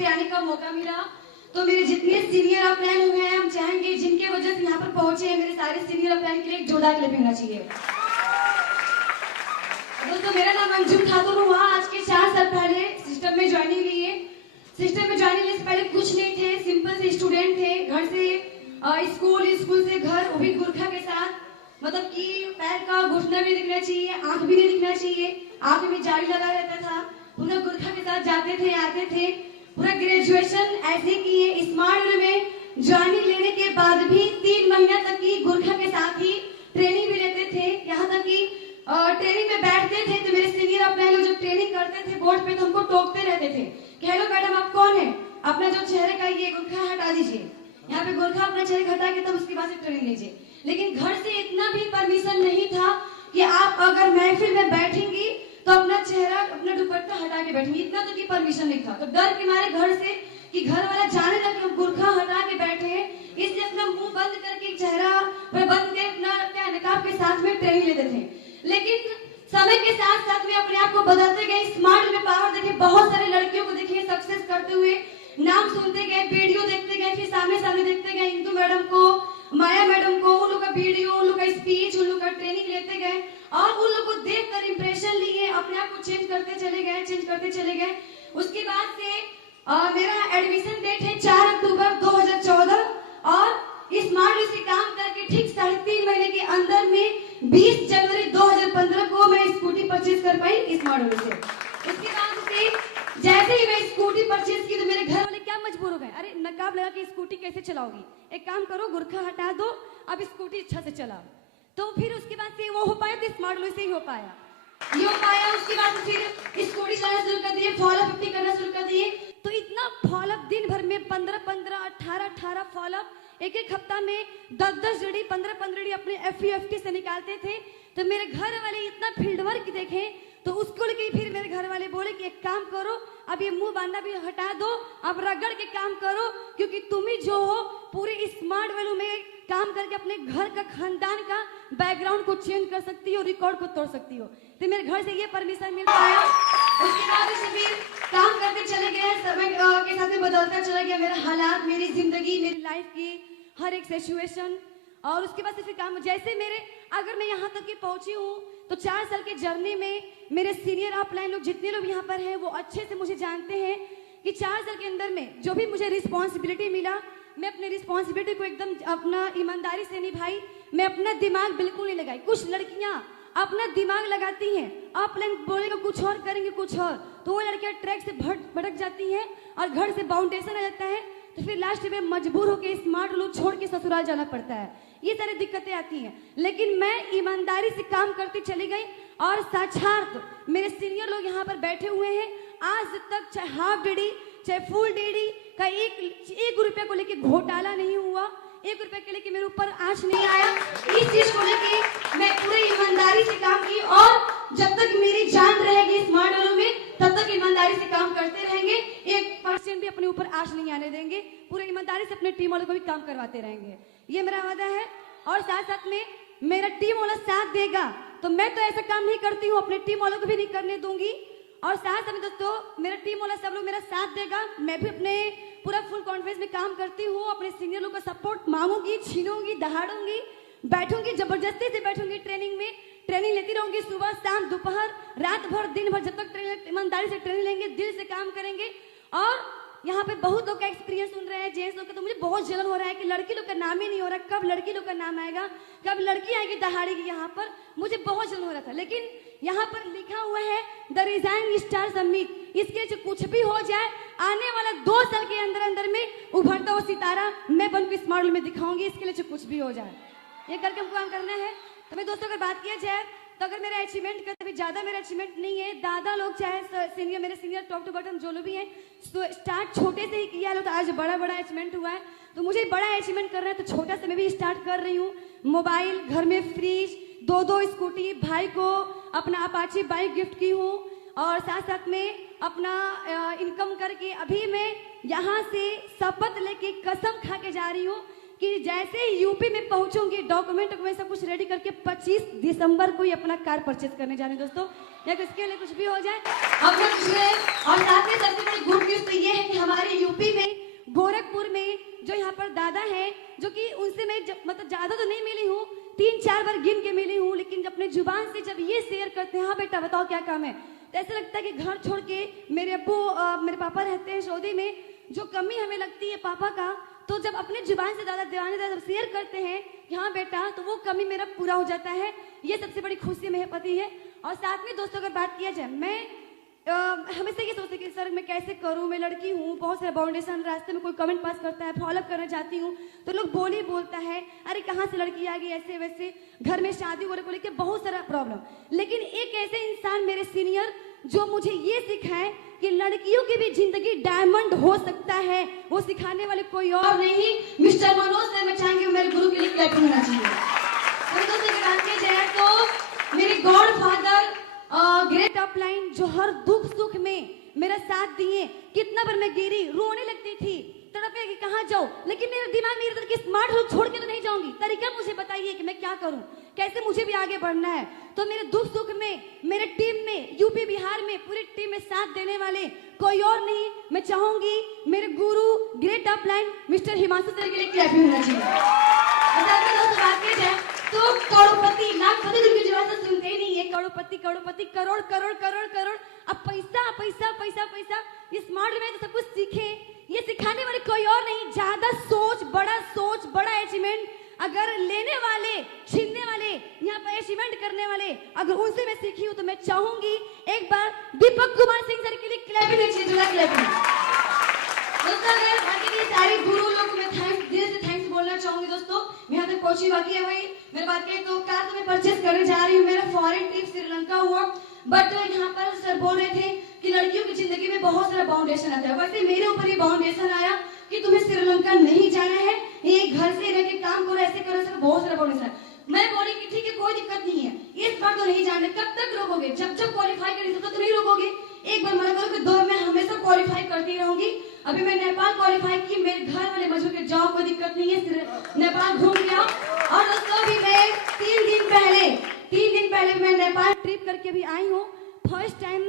पे आने का मौका मिला। तो मेरे जितने सीनियर अपलाइन हुए हैं, हम चाहेंगे जिनके वजह से यहाँ पर पहुंचे हैं, मेरे सारे सीनियर अपलाइन के लिए एक जोरदार क्लैपिंग होना चाहिए। दोस्तों, मेरा नाम अंजुम खातून हुआ। आज के 4 साल पहले सिस्टम में ज्वाइनिंग ली है। सिस्टम में ज्वाइनिंग लेने से पहले कुछ नहीं थे, सिंपल से स्टूडेंट थे। घर से स्कूल से घर, वो भी गुरखा के साथ, मतलब कि पैर का घुटना भी दिखना चाहिए, आंख भी नहीं दिखना चाहिए, आंख में जाली लगा रहता था। पूरा गुरखा के साथ जाते थे, आते थे। पूरा ग्रेजुएशन ऐसे किए। स्मार्ट वे में ज्वाइनिंग लेने के बाद भी 3 महीना तक की गुरखा के साथ ही ट्रेनिंग भी लेते थे। यहाँ तक कि ट्रेनिंग में बैठते थे तो मेरे सीनियर अपने लोग जब ट्रेनिंग करते थे बोर्ड पे तो हमको टोकते रहते थे कि हेलो मैडम, आप कौन है, अपना जो चेहरे का ये गुरखा हटा दीजिए। यहाँ पे गुरखा अपना चेहरे हटा के तब उसके बाद से ट्रेनिंग लीजिए। लेकिन घर से इतना भी परमिशन नहीं था कि आप अगर महफिल में बैठेंगी तो अपना चेहरा, अपना दुपट्टा हटा के बैठेंगी, इतना तो की परमिशन नहीं था। तो डर के मारे घर से कि घर वाला जाने लगे हम गुरखा हटा के बैठे हैं, इसलिए अपना मुंह बंद करके, चेहरा पर बंद के अपना क्या नकाब के साथ में ट्रेनिंग लेते थे। लेकिन समय के साथ साथ में अपने आप को बदलते गए। स्मार्ट में पावर देखे, बहुत सारे लड़कियों को देखिए सक्सेस करते हुए, नाम सुनते गए, वीडियो देखते गए, फिर सामने देखते गए इंदु मैडम को, माया मैडम को, उन लोग का वीडियो, उन लोग का स्पीच, उन लोग का ट्रेनिंग लेते गए और उन लोग को देखकर इंप्रेशन लिए, अपने आप को चेंज करते चले गए। उसके बाद से मेरा एडमिशन डेट है 4 अक्टूबर 2014 और स्मार्ट से काम करके ठीक 3.5 महीने के अंदर में 20 जनवरी 2015 को मैं स्कूटी परचेज कर पाई स्मार्ट से। उसके बाद से जैसे ही मैं स्कूटी परचेज की तो मेरे घर वाले क्या मजबूर हो गए, अरे नकाब लगा के स्कूटी कैसे चलाओगी, एक काम करो गुरखा हटा दो, अब स्कूटी अच्छा से चलाओ। तो फिर उसके बाद से वो हो पाया तो स्मार्ट से ही हो पाया। उसके बाद फिर स्कूटी चलाना शुरू कर दिए, फॉलोअप 50 करना शुरू कर दिए। तो इतना फॉलोअप दिन भर में 15-15, 18-18 फॉलोअप, एक हफ्ता में 10-10 जड़ी, 15-15 जड़ी अपने FUFT से निकालते थे। तो मेरे घर वाले इतना फील्ड वर्क देखे तो उसको लेके फिर मेरे घर वाले बोले कि एक काम करो, अब ये मुंह बांधा भी हटा दो, अब रगड़ के काम करो, क्योंकि तुम ही जो हो पूरे स्मार्ट वैल्यू में काम करके अपने घर का, खानदान का बैकग्राउंड को चेंज कर सकती हो, रिकॉर्ड को तोड़ सकती हो। तो मेरे घर से ये परमिशन मिल पाया। उसके बाद फिर काम करते चले गए, समय के साथ में बदलता चला गया मेरा हालात, मेरी जिंदगी, मेरी लाइफ की हर एक सिचुएशन। और उसके बाद से फिर काम, जैसे अगर मैं यहाँ तक की पहुंची हूँ तो 4 साल की जर्नी में मेरे सीनियर अपलाइन लोग, जितने लोग यहाँ पर हैं, वो अच्छे से मुझे जानते हैं कि 4 साल के अंदर में जो भी मुझे रिस्पॉन्सिबिलिटी मिला, मैं अपने रिस्पॉन्सिबिलिटी को एकदम अपना ईमानदारी से निभाई। मैं अपना दिमाग बिल्कुल नहीं लगाई। कुछ लड़कियां अपना दिमाग लगाती हैं, अपलाइन बोलेगा कुछ और, करेंगे कुछ और, तो वो लड़कियां ट्रैक से भटक जाती हैं और घर से बाउंडेशन आ जाता है। तो फिर लास्ट में मजबूर होकर स्मार्ट लोग छोड़ के ससुराल जाना पड़ता है। ये सारी दिक्कतें आती हैं, लेकिन मैं ईमानदारी से काम करती चली गई। और साक्षात मेरे सीनियर लोग यहाँ पर बैठे हुए हैं, आज तक चाहे हाफ डेडी चाहे फुल डेडी का एक रुपये को लेके घोटाला नहीं हुआ, 1 रुपये के लेके मेरे ऊपर आंच नहीं आया। इस चीज को लेके मैं पूरी ईमानदारी से काम की और जब तक मेरी जान रहेगी स्मार्ट वालों में तब तक ईमानदारी से काम करते रहेंगे। 1% भी अपने ऊपर आंच नहीं आने देंगे। पूरे ईमानदारी से अपने टीम वालों को भी काम करवाते रहेंगे, ये मेरा वादा है। और साथ साथ में मेरा टीम वाला साथ देगा तो मैं तो ऐसा काम नहीं करती हूँ, अपने टीम वालों को भी नहीं करने दूंगी। और साथ साथ में दोस्तों मेरा टीम वाला सब लोग मेरा साथ देगा। मैं भी अपने पूरा फुल कॉन्फिडेंस में काम करती हूँ, अपने सीनियर लोग का सपोर्ट मांगूंगी, छीनूंगी, दहाड़ूंगी, बैठूंगी, जबरदस्ती से बैठूंगी ट्रेनिंग में, ट्रेनिंग लेती रहूंगी, सुबह शाम दोपहर रात भर दिन भर, जब तक ईमानदारी से ट्रेनिंग लेंगे, दिल से काम करेंगे। और यहाँ पे बहुत लोग का एक्सपीरियंस सुन रहे हैं, जेंट्स लोग का, तो मुझे बहुत जलन हो रहा है कि लड़की लोग का नाम ही नहीं हो रहा, कब लड़की लोग का नाम आएगा, कब लड़की आएगी दहाड़ेगी। यहाँ पर मुझे बहुत जलन हो रहा था, लेकिन यहाँ पर लिखा हुआ है द रिजाइन स्टार समिट, इसके जो कुछ भी हो जाए आने वाला 2 साल के अंदर में उभरता हुआ सितारा मैं बन के स्मार्ट में दिखाऊंगी। इसके लिए जो कुछ भी हो जाए ये करके हमको काम करना है। तो मैं दोस्तों अगर बात किया जाए तो अगर मेरा अचीवमेंट का कभी ज्यादा मेरा अचीवमेंट नहीं है, दादा लोग चाहे सीनियर, मेरे सीनियर टॉप टू बॉटम जो लोग भी हैं, तो स्टार्ट छोटे से ही किया लो तो आज बड़ा अचीवमेंट हुआ है। तो मुझे बड़ा अचीवमेंट करना है तो छोटा से मैं भी स्टार्ट कर रही हूँ। मोबाइल, घर में फ्रिज, 2 स्कूटी, भाई को अपना अपाची बाइक गिफ्ट की हूँ और साथ साथ में अपना इनकम करके अभी मैं यहाँ से शपथ लेके कसम खा के जा रही हूँ कि जैसे ही यूपी में पहुंचूंगी डॉक्यूमेंट सब कुछ रेडी करके 25 दिसंबर को ही अपना कार परचेज करने जाने दोस्तों, या इसके लिए कुछ भी हो जाए अपना कुछ है। और साथ में सबसे बड़ी गुड न्यूज तो ये है कि हमारे यूपी में गोरखपुर में जो यहाँ पर दादा है, जो कि उनसे मैं मतलब ज्यादा तो नहीं मिली हूँ, 3-4 बार गिन के मिली हूँ, लेकिन अपने जुबान से जब ये शेयर करते हैं, हाँ बेटा बताओ क्या काम है, तो ऐसा लगता है कि घर छोड़ के मेरे अब्बू मेरे पापा रहते हैं सऊदी में, जो कमी हमें लगती है पापा का, तो जब अपने जुबान से दादा जब शेयर करते हैं कि हाँ बेटा, तो वो कमी मेरा पूरा हो जाता है। ये सबसे बड़ी खुशी मेरे पति है। और साथ में दोस्तों अगर बात किया जाए, मैं हमेशा ये सोचती कि सर मैं कैसे करूं, मैं लड़की हूं, बहुत सारे बाउंडेशन, रास्ते में कोई कमेंट पास करता है, फॉलोअप करना चाहती हूं तो लोग बोलता है अरे कहाँ से लड़की आ गई, ऐसे वैसे, घर में शादी होने को लेकर बहुत सारा प्रॉब्लम। लेकिन एक ऐसे इंसान मेरे सीनियर जो मुझे ये सिखाए कि लड़कियों की भी जिंदगी डायमंड हो सकता है, वो सिखाने वाले कोई और नहीं, मिस्टर मनोज सर। मैं चाहेंगे मेरे गुरु के लिए क्लैपिंग होना चाहिए। तो मेरे गॉड फादर ग्रेट अपलाइन जो हर दुख सुख में मेरा साथ दिए, कितना बार मैं गिरी, रोने लगती थी, तड़पे कि कहाँ जाऊं, लेकिन मेरे दिमाग में इधर कि स्मार्ट रूप छोड़ के तो नहीं जाऊंगी, तरीका मुझे बताइए कि मैं क्या करूं, कैसे मुझे भी आगे बढ़ना है। तो मेरे दुख सुख में, मेरे टीम में, यूपी बिहार में पूरी टीम में साथ देने वाले कोई और नहीं, मैं चाहूंगी मेरे गुरु great upline mister Himanshu sir के लिए क्लैपिंग होना चाहिए। तो करोड़पति लाखपति जिनकी जीवन से सुनते ही नहीं है, करोड़पति करोड़पति, करोड़ करोड़ करोड़ करोड़, अब पैसा पैसा पैसा पैसा, ये स्मार्ट में तो सब कुछ सीखे, ये सिखाने वाले कोई और नहीं, ज्यादा सोच, बड़ा अचीवमेंट अगर लेने वाले, छीनने वाले, यहाँ पर अचीवमेंट करने वाले अगर उनसे मैं सीखी हूँ, तो मैं चाहूंगी एक बार दीपक कुमार सिंह सर के लिए क्लैपिंग सारे गुरु लोग को मैं दिल से थैंक्स बोलना चाहूंगी। दोस्तों मैं यहाँ तक पहुंची, बाकी है भाई मेरे बात करें तो कार तो मैं परचेज करने जा रही हूँ, मेरा फॉरेन ट्रिप श्रीलंका हुआ, बट यहाँ पर सर बोल रहे थे कि लड़कियों की जिंदगी में बहुत सारा बाउंडेशन आता है, वैसे मेरे ऊपर ये बाउंडेशन आया कि तुम्हें श्रीलंका नहीं जाना है, ये घर से रह के काम करो, ऐसे करो, ऐसे बहुत सारा बाउंडेशन। मैं बोली कि ठीक है कोई दिक्कत नहीं है, इस बार तो नहीं जाना, कब तक रोकोगे, जब क्वालिफाई करेंगे तब तक तो नहीं रोकोगे, एक बार मना करो कि 2 मैं हमेशा क्वालिफाई करती रहूंगी। अभी मैं नेपाल क्वालिफाई की, मेरे घर वाले मजबूर के जाओ, कोई दिक्कत नहीं है, नेपाल घूम गया। और दोस्तों अभी मैं 3 दिन पहले मैं नेपाल ट्रिप करके भी आई हूँ। फर्स्ट टाइम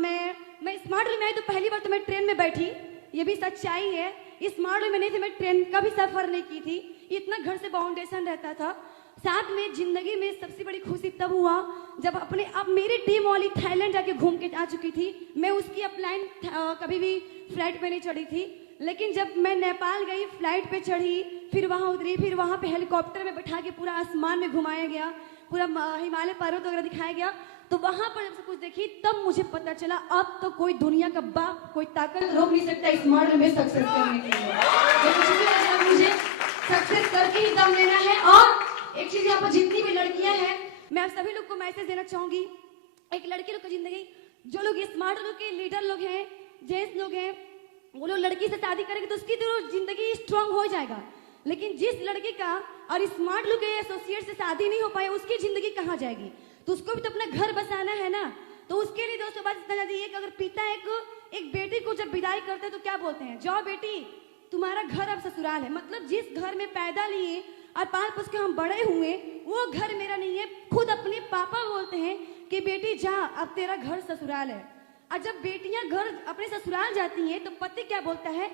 मैं स्मार्ट में आई, तो पहली बार तो मैं ट्रेन में बैठी, ये भी सच्चाई है, स्मार्ट में नहीं थी, मैं ट्रेन का भी सफर नहीं की थी, इतना घर से बाउंडेशन रहता था। साथ में जिंदगी में सबसे बड़ी खुशी तब हुआ जब अब मेरी टीम वाली थाईलैंड जाके घूम के आ चुकी थी, मैं उसकी अपलाइन कभी भी फ्लाइट पे नहीं चढ़ी थी, लेकिन जब मैं नेपाल गई, फ्लाइट पे चढ़ी, फिर वहां उतरी, फिर वहां पे हेलीकॉप्टर में बैठा के पूरा आसमान में घुमाया गया, पूरा हिमालय पर्वत वगैरह दिखाया गया, तो वहां पर जब सब कुछ देखी तब मुझे पता चला अब तो कोई दुनिया का बाप, कोई ताकत रोक नहीं सकता स्मार्ट में सक्सेस करने के लिए। मुझे सक्सेस करके ही दम लेना है। और एक चीज यहाँ पर जितनी भी लड़कियां हैं, मैं आप सभी लोग को मैसेज देना चाहूंगी, एक लड़की लोग की जिंदगी, जो लोग स्मार्ट लोग के लीडर लोग हैं, जेंट्स लोग हैं, वो लोग लड़की से शादी करेंगे तो उसकी तो जिंदगी स्ट्रांग हो जाएगा, लेकिन जिस लड़की का और स्मार्ट लोग के एसोसिएट से शादी नहीं हो पाए, उसकी जिंदगी कहाँ जाएगी, तो उसको भी तो अपना घर बसाना है ना। तो उसके लिए दोस्तों बात इतना ज्यादा कि अगर पिता एक बेटी को जब विदाई करते हैं तो क्या बोलते हैं, जाओ बेटी तुम्हारा घर अब ससुराल है, मतलब जिस घर में पैदा लिए और पाल पोस के हम बड़े हुए वो घर मेरा नहीं है। खुद अपने पापा बोलते हैं कि बेटी जा अब तेरा घर ससुराल है। और जब बेटियां घर अपने ससुराल जाती हैं तो पति क्या बोलता है,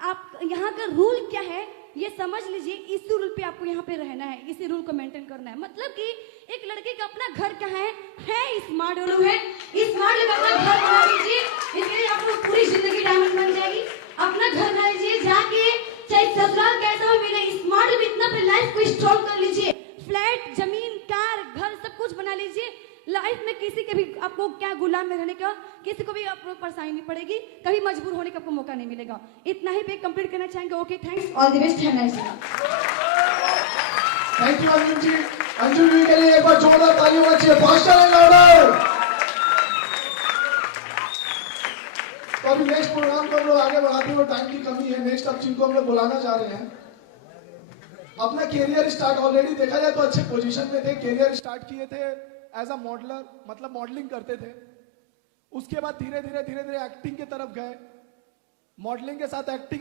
आप यहाँ का रूल क्या है ये समझ लीजिए, इसी रूल पे आपको यहाँ पे रहना है, इसी रूल को मेंटेन करना है। मतलब कि एक लड़के का अपना घर कहाँ है स्मार्ट रूल है, स्मार्ट लोग अपना घर बना लीजिए, इसके लिए आप लोग पूरी जिंदगी डायमंड बन जाएगी। अपना घर बना लीजिए, जाके चाहे ससुराल कैसा हो मिले, स्मार्ट में इतना अपनी लाइफ को स्ट्रॉन्ग कर लीजिए, फ्लैट, जमीन, कार, घर सब कुछ बना लीजिए। लाइफ में किसी के भी आपको क्या गुलाम में रहने का, किसी को भी आपको परेशानी नहीं पड़ेगी, कभी मजबूर होने का आपको मौका नहीं मिलेगा। इतना ही पे कंप्लीट करना चाहेंगे। Okay, thanks, all the best, have nice day. Thank you Anjum ji. Anjum ji के लिए एक बार जोरदार तालियों का चाहिए, फास्टर एंड लाउडर। तो अभी नेक्स्ट प्रोग्राम को हम लोग आगे बढ़ाते हुए, टाइम की कमी है, नेक्स्ट अब जिनको हम लोग बुलाना चाह रहे हैं, अपना कैरियर स्टार्ट ऑलरेडी देखा जाए तो अच्छे पोजीशन में थे, कैरियर स्टार्ट किए थे एज अ मॉडलर, मतलब मॉडलिंग करते थे, उसके बाद धीरे धीरे एक्टिंग की तरफ गए, मॉडलिंग के साथ एक्टिंग